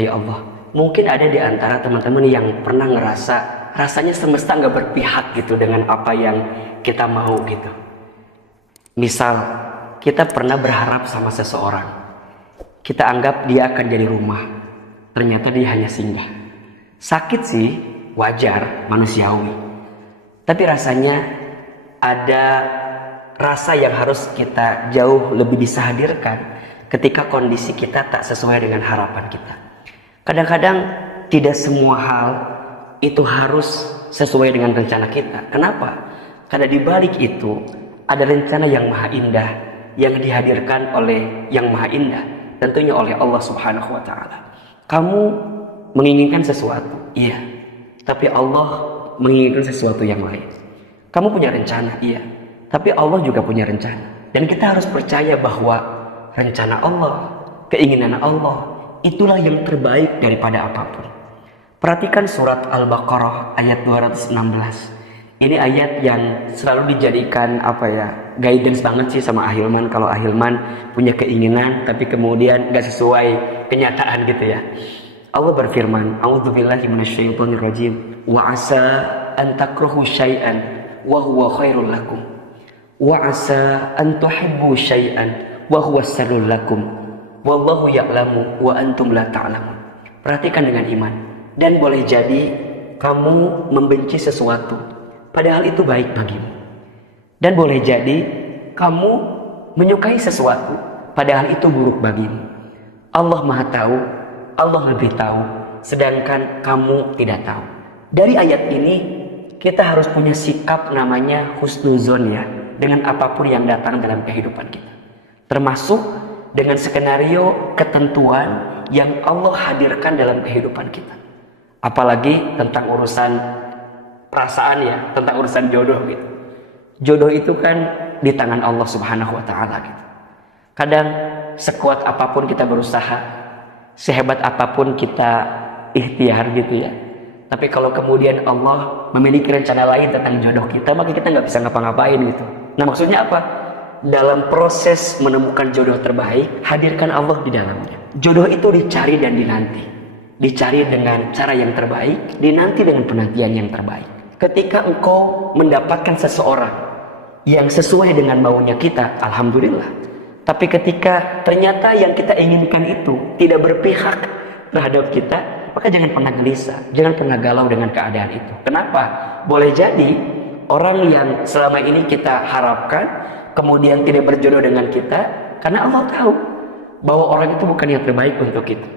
Ya Allah, mungkin ada di antara teman-teman yang pernah ngerasa rasanya semesta nggak berpihak gitu dengan apa yang kita mau gitu. Misal, kita pernah berharap sama seseorang. Kita anggap dia akan jadi rumah. Ternyata dia hanya singgah. Sakit sih, wajar, manusiawi. Tapi rasanya ada rasa yang harus kita jauh lebih bisa hadirkan ketika kondisi kita tak sesuai dengan harapan kita. Kadang-kadang tidak semua hal itu harus sesuai dengan rencana kita. Kenapa? Karena di balik itu ada rencana yang maha indah yang dihadirkan oleh yang maha indah, tentunya oleh Allah Subhanahu wa taala. Kamu menginginkan sesuatu, iya. Tapi Allah menginginkan sesuatu yang lain. Kamu punya rencana, iya. Tapi Allah juga punya rencana. Dan kita harus percaya bahwa rencana Allah, keinginan Allah, itulah yang terbaik daripada apapun. Perhatikan surat Al-Baqarah ayat 216. Ini ayat yang selalu dijadikan guidance banget sih sama Ahilman. Kalau Ahilman punya keinginan tapi kemudian gak sesuai kenyataan gitu ya. Allah berfirman, A'udzubillahi minasyaitonirrajim. Wa asa an takrahu syai'an wa huwa khairul lakum. Wa asa an tuhibbu syai'an wa huwa syarrul lakum. Wallahu ya'lamu wa antum la ta'lamun. Perhatikan dengan iman. Dan boleh jadi kamu membenci sesuatu padahal itu baik bagimu. Dan boleh jadi kamu menyukai sesuatu padahal itu buruk bagimu. Allah Maha tahu, Allah lebih tahu, sedangkan kamu tidak tahu. Dari ayat ini kita harus punya sikap namanya husnuzon ya, dengan apapun yang datang dalam kehidupan kita. Termasuk dengan skenario ketentuan yang Allah hadirkan dalam kehidupan kita. Apalagi tentang urusan perasaan ya, tentang urusan jodoh gitu. Jodoh itu kan di tangan Allah Subhanahu wa taala gitu. Kadang sekuat apapun kita berusaha, sehebat apapun kita ikhtiar gitu ya. Tapi kalau kemudian Allah memiliki rencana lain tentang jodoh kita, maka kita nggak bisa ngapa-ngapain gitu. Nah maksudnya apa? Dalam proses menemukan jodoh terbaik, hadirkan Allah di dalamnya. Jodoh itu dicari dan dinanti. Dicari dengan cara yang terbaik, dinanti dengan penantian yang terbaik. Ketika engkau mendapatkan seseorang yang sesuai dengan maunya kita, alhamdulillah. Tapi ketika ternyata yang kita inginkan itu tidak berpihak terhadap kita, maka jangan pernah gelisah, jangan pernah galau dengan keadaan itu. Kenapa? Boleh jadi orang yang selama ini kita harapkan kemudian tidak berjodoh dengan kita, karena Allah tahu bahwa orang itu bukan yang terbaik untuk kita.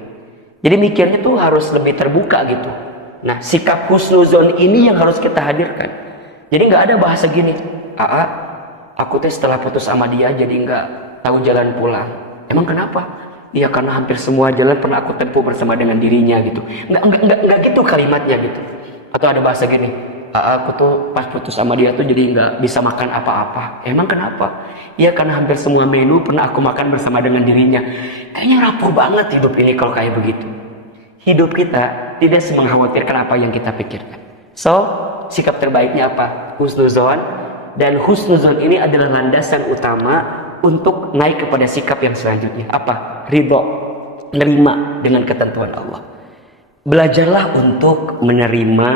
Jadi mikirnya tuh harus lebih terbuka gitu. Nah, sikap husnuzon ini yang harus kita hadirkan. Jadi nggak ada bahasa gini, aku tuh setelah putus sama dia jadi nggak tahu jalan pulang. Emang kenapa? Ya karena hampir semua jalan pernah aku tempuh bersama dengan dirinya gitu. Nggak gitu kalimatnya gitu. Atau ada bahasa gini, aku tuh pas putus sama dia tuh jadi nggak bisa makan apa-apa. Emang kenapa? Ya karena hampir semua menu pernah aku makan bersama dengan dirinya. Kayaknya rapuh banget hidup ini kalau kayak begitu. Hidup kita tidak semengkhawatirkan apa yang kita pikirkan. So, sikap terbaiknya apa? Husnuzon. Dan husnuzon ini adalah landasan utama untuk naik kepada sikap yang selanjutnya. Apa? Ridho. Menerima dengan ketentuan Allah. Belajarlah untuk menerima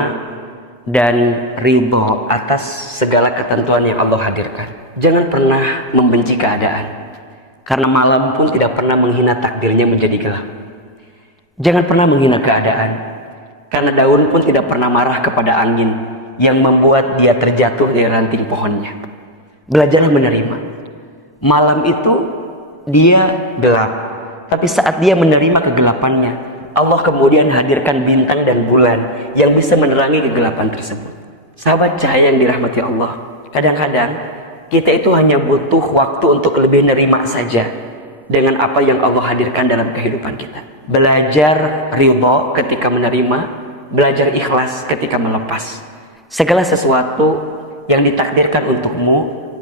dan ridho atas segala ketentuan yang Allah hadirkan. Jangan pernah membenci keadaan. Karena malam pun tidak pernah menghina takdirnya menjadi gelap. Jangan pernah menghina keadaan. Karena daun pun tidak pernah marah kepada angin yang membuat dia terjatuh dari ranting pohonnya. Belajarlah menerima. Malam itu dia gelap. Tapi saat dia menerima kegelapannya, Allah kemudian hadirkan bintang dan bulan yang bisa menerangi kegelapan tersebut. Sahabat cahaya yang dirahmati Allah, kadang-kadang kita itu hanya butuh waktu untuk lebih nerima saja dengan apa yang Allah hadirkan dalam kehidupan kita. Belajar ridho ketika menerima, belajar ikhlas ketika melepas. Segala sesuatu yang ditakdirkan untukmu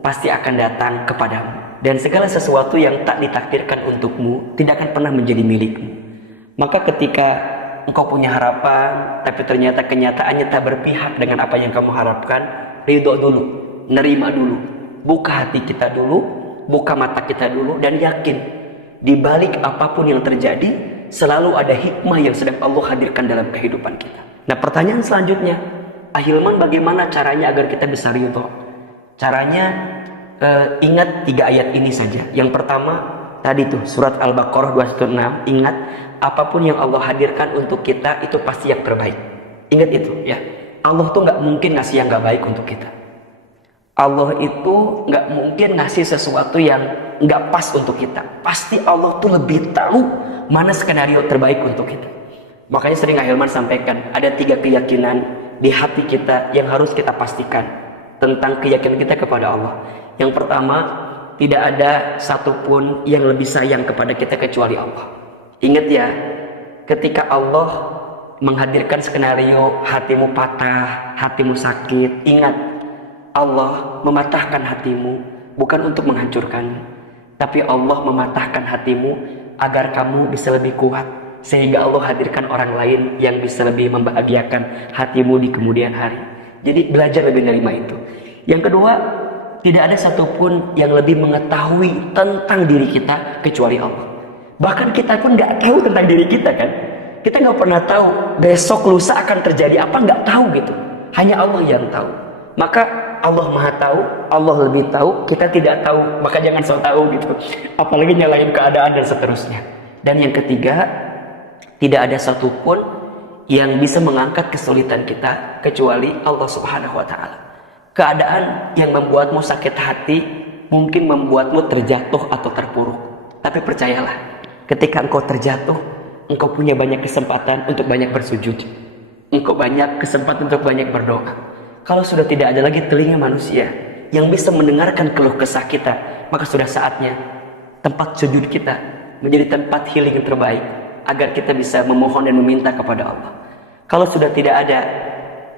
pasti akan datang kepadamu. Dan segala sesuatu yang tak ditakdirkan untukmu tidak akan pernah menjadi milikmu. Maka ketika engkau punya harapan, tapi ternyata kenyataannya tak berpihak dengan apa yang kamu harapkan, ridho dulu, nerima dulu. Buka hati kita dulu, buka mata kita dulu, dan yakin di balik apapun yang terjadi, selalu ada hikmah yang sedang Allah hadirkan dalam kehidupan kita. Nah, pertanyaan selanjutnya, Ahilman, bagaimana caranya agar kita bisa ridho? Caranya ingat 3 ayat ini saja. Yang pertama tadi tuh surat Al-Baqarah 216, ingat apapun yang Allah hadirkan untuk kita itu pasti yang terbaik. Ingat itu ya. Allah tuh nggak mungkin ngasih yang nggak baik untuk kita. Allah itu nggak mungkin ngasih sesuatu yang nggak pas untuk kita. Pasti Allah tuh lebih tahu mana skenario terbaik untuk kita. Makanya sering Ahilman sampaikan, ada 3 keyakinan di hati kita yang harus kita pastikan tentang keyakinan kita kepada Allah. Yang pertama, tidak ada satupun yang lebih sayang kepada kita kecuali Allah. Ingat ya, ketika Allah menghadirkan skenario hatimu patah, hatimu sakit, ingat Allah mematahkan hatimu bukan untuk menghancurkanmu, tapi Allah mematahkan hatimu agar kamu bisa lebih kuat, sehingga Allah hadirkan orang lain yang bisa lebih membahagiakan hatimu di kemudian hari. Jadi belajar lebih menerima itu. Yang kedua, tidak ada satupun yang lebih mengetahui tentang diri kita kecuali Allah. Bahkan kita pun nggak tahu tentang diri kita kan. Kita nggak pernah tahu besok lusa akan terjadi apa, nggak tahu gitu. Hanya Allah yang tahu. Maka Allah Maha tahu, Allah lebih tahu, kita tidak tahu, maka jangan sok tahu gitu. Apalagi nyalain keadaan dan seterusnya. Dan yang ketiga, tidak ada satupun yang bisa mengangkat kesulitan kita kecuali Allah Subhanahu wa taala. Keadaan yang membuatmu sakit hati mungkin membuatmu terjatuh atau terpuruk. Tapi percayalah, ketika engkau terjatuh, engkau punya banyak kesempatan untuk banyak bersujud. Engkau banyak kesempatan untuk banyak berdoa. Kalau sudah tidak ada lagi telinga manusia yang bisa mendengarkan keluh kesah kita, maka sudah saatnya tempat sujud kita menjadi tempat healing yang terbaik agar kita bisa memohon dan meminta kepada Allah. Kalau sudah tidak ada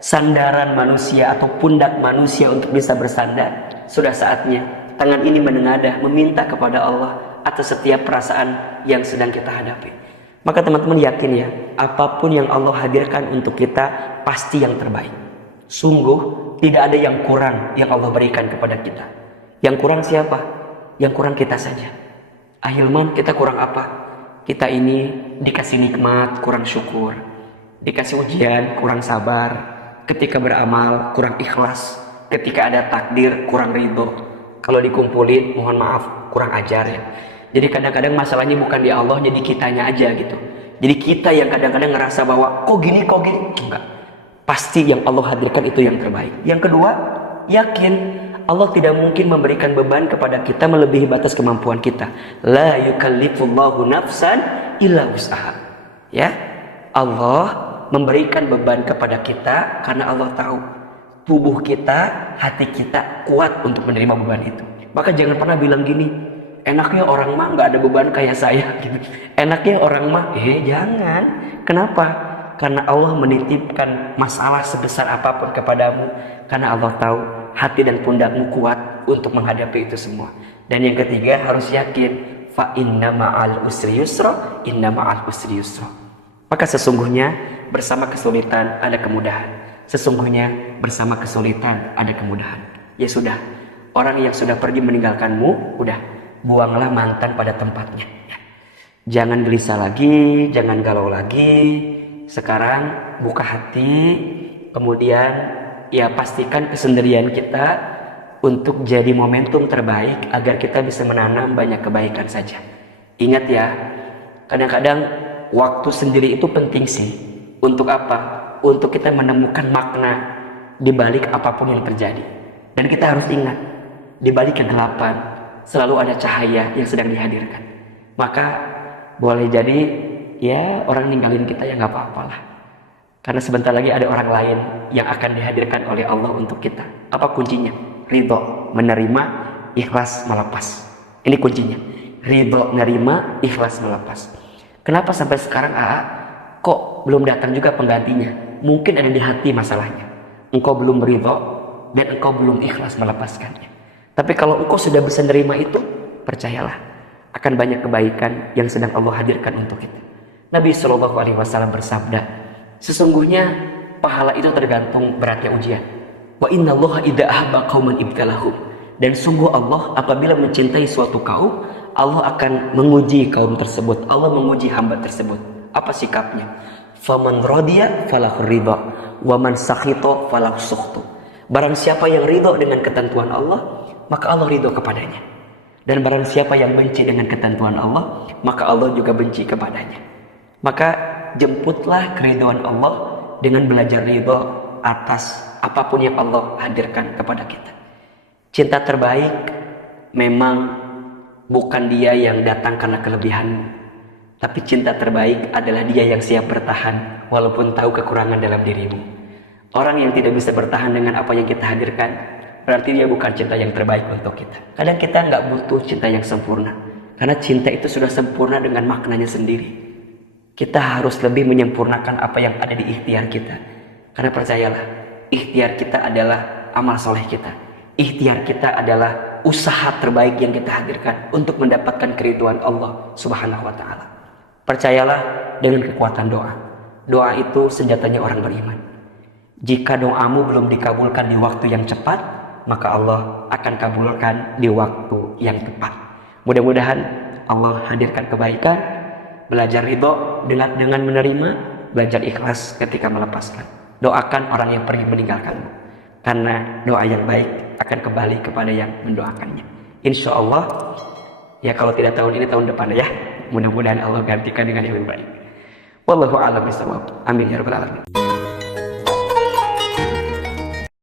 sandaran manusia atau pundak manusia untuk bisa bersandar, sudah saatnya tangan ini menengadah meminta kepada Allah atas setiap perasaan yang sedang kita hadapi. Maka teman-teman yakin ya, apapun yang Allah hadirkan untuk kita pasti yang terbaik. Sungguh tidak ada yang kurang yang Allah berikan kepada kita. Yang kurang siapa? Yang kurang kita saja. Ahilman, kita kurang apa? Kita ini dikasih nikmat, kurang syukur. Dikasih ujian, kurang sabar. Ketika beramal, kurang ikhlas. Ketika ada takdir, kurang ridho. Kalau dikumpulin, mohon maaf, kurang ajar ya. Jadi kadang-kadang masalahnya bukan di Allah, jadi kitanya aja gitu. Jadi kita yang kadang-kadang ngerasa bahwa kok gini. Enggak. Pasti yang Allah hadirkan itu yang terbaik. Yang kedua, yakin Allah tidak mungkin memberikan beban kepada kita melebihi batas kemampuan kita. La yukallifullahu nafsan illa wus'aha. Ya, Allah memberikan beban kepada kita karena Allah tahu tubuh kita, hati kita kuat untuk menerima beban itu. Maka jangan pernah bilang gini, enaknya orang mah nggak ada beban kayak saya gitu. Enaknya orang mah, jangan. Kenapa? Karena Allah menitipkan masalah sebesar apapun kepadamu, karena Allah tahu hati dan pundakmu kuat untuk menghadapi itu semua. Dan yang ketiga, harus yakin, fa inna ma'al usri yusra, inna ma'al usri yusra. Maka sesungguhnya bersama kesulitan ada kemudahan. Sesungguhnya bersama kesulitan ada kemudahan. Ya sudah, orang yang sudah pergi meninggalkanmu, udah buanglah mantan pada tempatnya. Jangan gelisah lagi, jangan galau lagi. Sekarang buka hati, kemudian ya pastikan kesendirian kita untuk jadi momentum terbaik agar kita bisa menanam banyak kebaikan saja. Ingat ya, kadang-kadang waktu sendiri itu penting sih. Untuk apa? Untuk kita menemukan makna di balik apapun yang terjadi. Dan kita harus ingat, di balik kegelapan selalu ada cahaya yang sedang dihadirkan. Maka boleh jadi ya orang ninggalin kita ya nggak apa-apalah, karena sebentar lagi ada orang lain yang akan dihadirkan oleh Allah untuk kita. Apa kuncinya? Ridho, menerima, ikhlas, melepas. Ini kuncinya. Ridho, menerima, ikhlas, melepas. Kenapa sampai sekarang kok belum datang juga penggantinya? Mungkin ada di hati masalahnya. Engkau belum ridho dan engkau belum ikhlas melepaskannya. Tapi kalau engkau sudah bisa menerima itu, percayalah akan banyak kebaikan yang sedang Allah hadirkan untuk kita. Nabi SAW bersabda, sesungguhnya pahala itu tergantung beratnya ujian. Wa innallaha idza ahabba qauman ibtalahum. Dan sungguh Allah apabila mencintai suatu kaum, Allah akan menguji kaum tersebut. Allah menguji hamba tersebut. Apa sikapnya? Faman radiya falahu ridha wa man sakhita falahu sukhtu. Barang siapa yang ridho dengan ketentuan Allah, maka Allah ridho kepadanya. Dan barang siapa yang benci dengan ketentuan Allah, maka Allah juga benci kepadanya. Maka jemputlah keridhaan Allah dengan belajar ridho atas apapun yang Allah hadirkan kepada kita. Cinta terbaik memang bukan dia yang datang karena kelebihanmu, tapi cinta terbaik adalah dia yang siap bertahan walaupun tahu kekurangan dalam dirimu. Orang yang tidak bisa bertahan dengan apa yang kita hadirkan, berarti dia bukan cinta yang terbaik untuk kita. Kadang kita nggak butuh cinta yang sempurna, karena cinta itu sudah sempurna dengan maknanya sendiri. Kita harus lebih menyempurnakan apa yang ada di ikhtiar kita. Karena percayalah, ikhtiar kita adalah amal soleh kita. Ikhtiar kita adalah usaha terbaik yang kita hadirkan untuk mendapatkan keridhaan Allah Subhanahu wa ta'ala. Percayalah dengan kekuatan doa. Doa itu senjatanya orang beriman. Jika doamu belum dikabulkan di waktu yang cepat, maka Allah akan kabulkan di waktu yang tepat. Mudah-mudahan Allah hadirkan kebaikan, belajar ridho dengan menerima, belajar ikhlas ketika melepaskan. Doakan orang yang pergi meninggalkanmu, karena doa yang baik akan kembali kepada yang mendoakannya. Insya Allah, ya kalau tidak tahun ini, tahun depan ya. Mudah-mudahan Allah gantikan dengan yang lebih baik. Wallahu a'lam bishawab. Amin ya rabbal alamin.